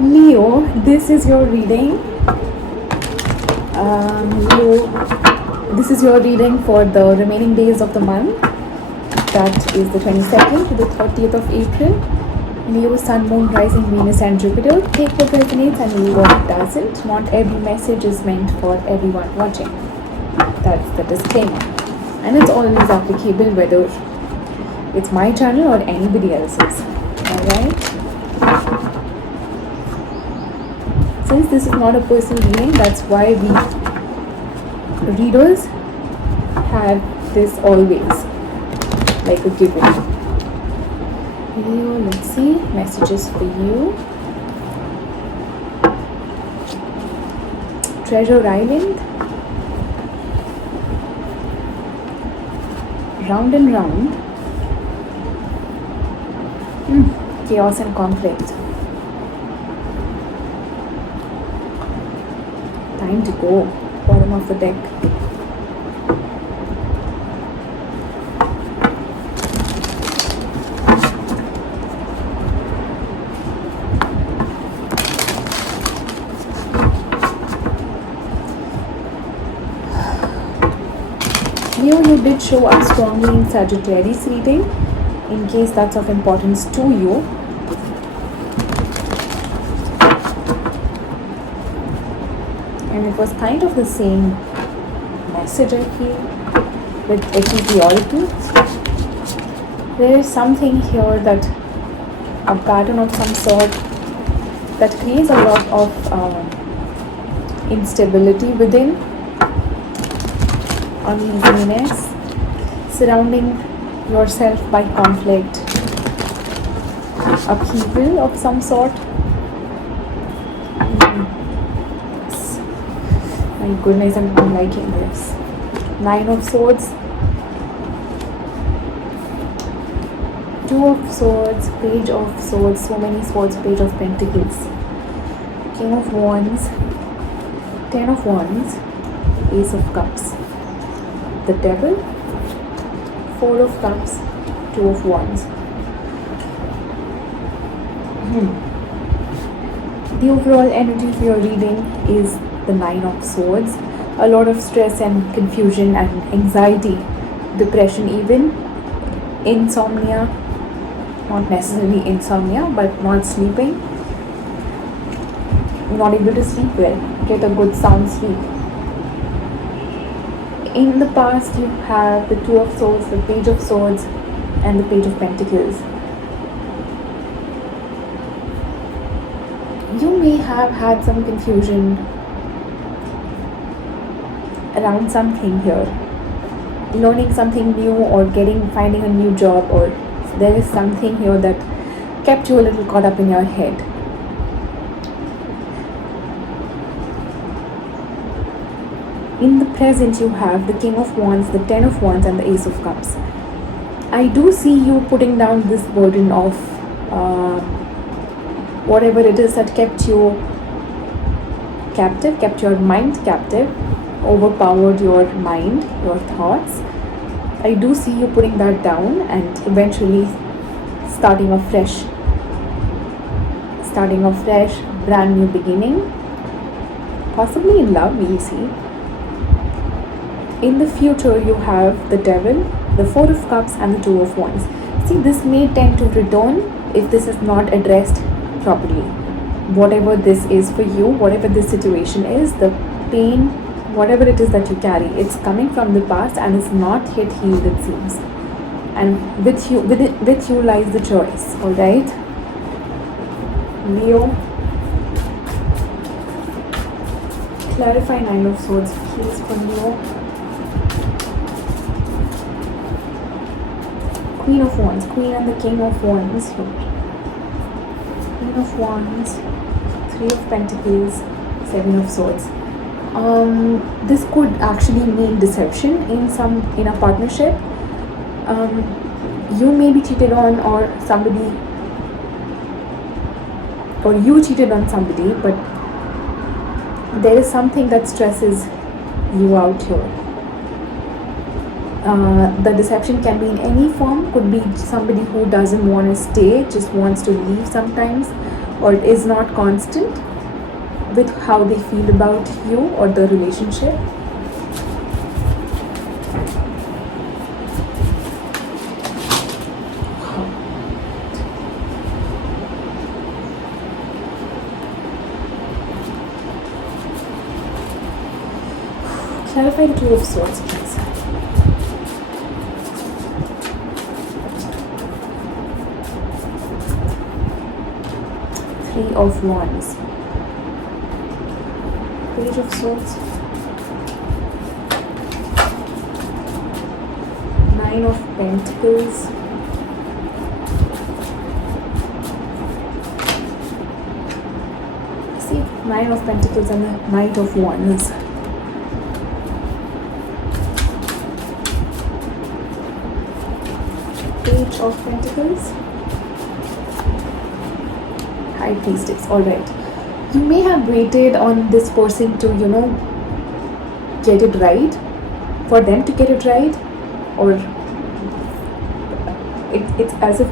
Leo, this is your reading. Leo, this is your reading for the remaining days of the month. That is the 22nd to the 30th of April. Leo, Sun, Moon, Rising, Venus and Jupiter. Take what resonates and leave what doesn't. Not every message is meant for everyone watching. That's the disclaimer. And it's always applicable whether it's my channel or anybody else's. Alright? Since this is not a personal reading, that's why we readers have this always, like a given. Leo, let's see, messages for you. Treasure Island. Round and round. Chaos and conflict. Time to go. Bottom of the deck. Leo, you did show up strongly in Sagittarius reading, in case that's of importance to you. And it was kind of the same message, I feel, with equity. There is something here that a pattern of some sort that creates a lot of instability within, uneasiness, surrounding yourself by conflict, upheaval of some sort. My goodness, I'm liking this. 9 of Swords, 2 of Swords, Page of Swords, so many swords, Page of Pentacles, King of Wands, 10 of Wands, Ace of Cups, the Devil, 4 of Cups, 2 of Wands. The overall energy for your reading is the 9 of Swords. A lot of stress and confusion and anxiety, depression even, insomnia, not necessarily insomnia, but not sleeping, not able to sleep well, get a good sound sleep. In the past, you have the 2 of Swords, the Page of Swords, and the Page of Pentacles. You may have had some confusion around something here, learning something new or finding a new job, or there is something here that kept you a little caught up in your head. In the present, you have the King of Wands, the 10 of Wands and the Ace of Cups. I do see you putting down this burden of whatever it is that kept you captive, kept your mind captive, overpowered your mind, your thoughts. I do see you putting that down and eventually starting afresh, brand new beginning, possibly in love, we'll see. In the future, you have the Devil, the 4 of Cups and the 2 of Wands. See, this may tend to return if this is not addressed properly. Whatever this is for you, whatever this situation is, the pain, whatever it is that you carry, it's coming from the past and it's not yet healed, it seems. And with you lies the choice, alright? Leo, clarify 9 of Swords, please, for Leo. Queen of Wands, Queen and the King of Wands here. Queen of Wands, 3 of Pentacles, 7 of Swords. This could actually mean deception in a partnership. You may be cheated on, or you cheated on somebody, but there is something that stresses you out here. The deception can be in any form, could be somebody who doesn't want to stay, just wants to leave sometimes, or is not constant with how they feel about you or the relationship. Clarify the Two of Swords, please. Three of Wands. Page of Swords. Nine of Pentacles. See, Nine of Pentacles and the Knight of Wands. Page of Pentacles. High Priestess. Alright. You may have waited on this person to, get it right. For them to get it right. Or it's as if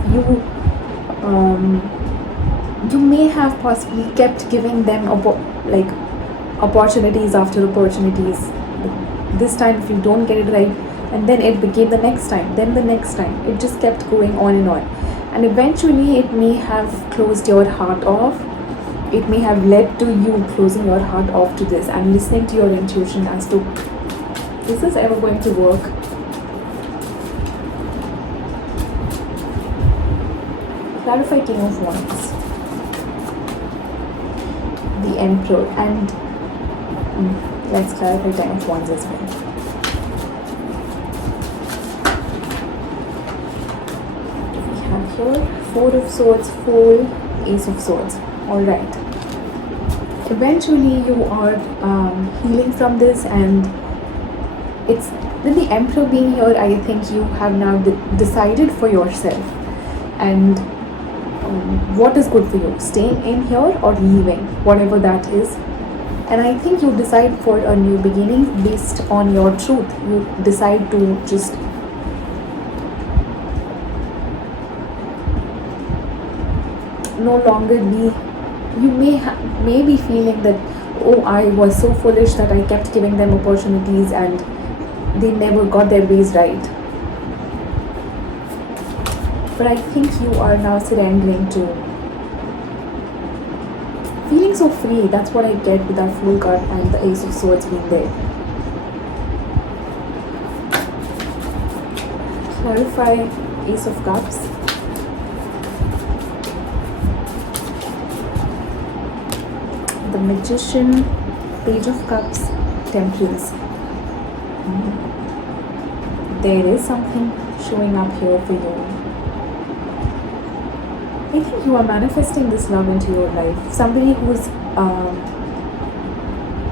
you may have possibly kept giving them opportunities after opportunities. This time if you don't get it right, and then it became the next time, then the next time. It just kept going on, and eventually it may have closed your heart off. It may have led to you closing your heart off to this and listening to your intuition as to, is this ever going to work? Clarify King of Wands. The Emperor, and let's clarify Ten of Wands as well. We have here Four of Swords, Fool, Ace of Swords. Alright. Eventually you are healing from this, and it's with the Emperor being here, I think you have now decided for yourself and what is good for you, staying in here or leaving, whatever that is. And I think you decide for a new beginning based on your truth. You decide to just no longer be, you may be feeling that, oh, I was so foolish that I kept giving them opportunities and they never got their ways right. But I think you are now surrendering to feeling so free. That's what I get with that Fool card and the Ace of Swords being there. Clarify Ace of Cups. The Magician, Page of Cups, Temperance. There is something showing up here for you. I think you are manifesting this love into your life. Somebody who's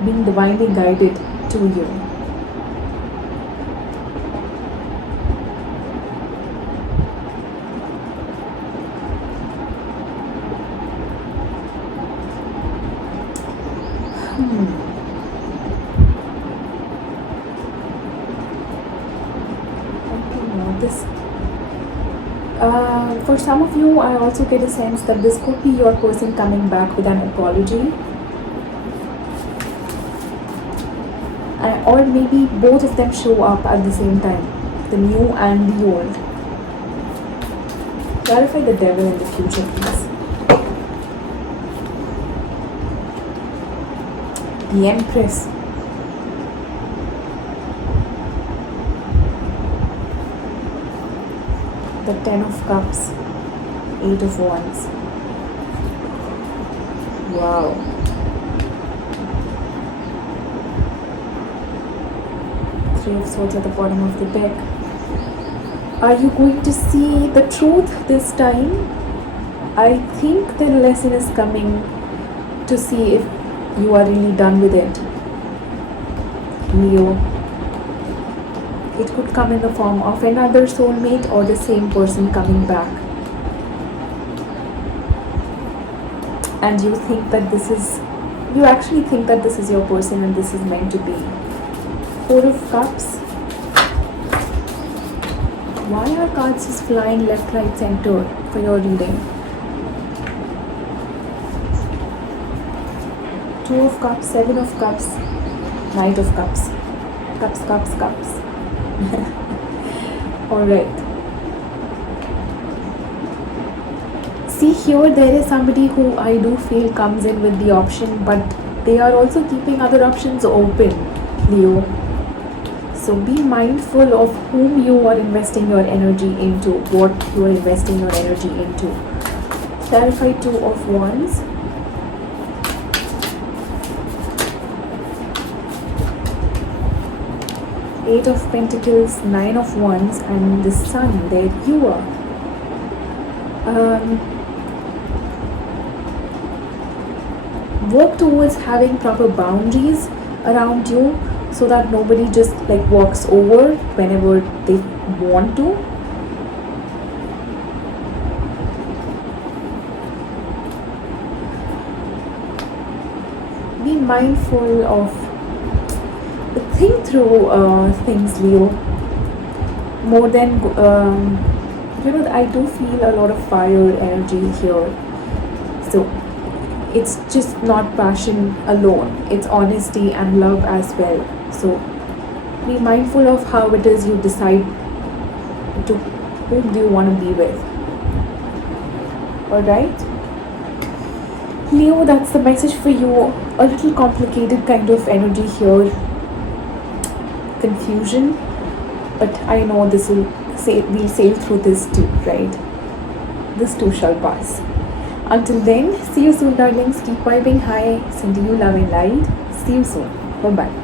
being divinely guided to you. For some of you, I also get a sense that this could be your person coming back with an apology. Or maybe both of them show up at the same time, the new and the old. Clarify the Devil in the future, please. The Empress. The Ten of Cups, Eight of Wands. Wow. Three of Swords at the bottom of the deck. Are you going to see the truth this time? I think the lesson is coming to see if you are really done with it. Leo. It could come in the form of another soulmate or the same person coming back. And you think that you actually think that this is your person and this is meant to be. Four of Cups. Why are cards just flying left, right, center for your reading? Two of Cups, Seven of Cups, Knight of Cups. Cups. Alright. See here, there is somebody who I do feel comes in with the option, but they are also keeping other options open, Leo. So be mindful of whom you are investing your energy into, what you are investing your energy into. Clarify Two of Wands. Eight of Pentacles, Nine of Wands, and the Sun. There you are. Work towards having proper boundaries around you so that nobody just like walks over whenever they want to. Be mindful of, think through things, Leo. More than I do feel a lot of fire energy here. So it's just not passion alone, it's honesty and love as well. So be mindful of how it is you decide to whom do you want to be with. Alright, Leo, that's the message for you. A little complicated kind of energy here, confusion, but I know this will we'll sail through this too, right? This too shall pass. Until then, see you soon, darlings. Keep vibing high. Sending you love and light. See you soon. Bye bye.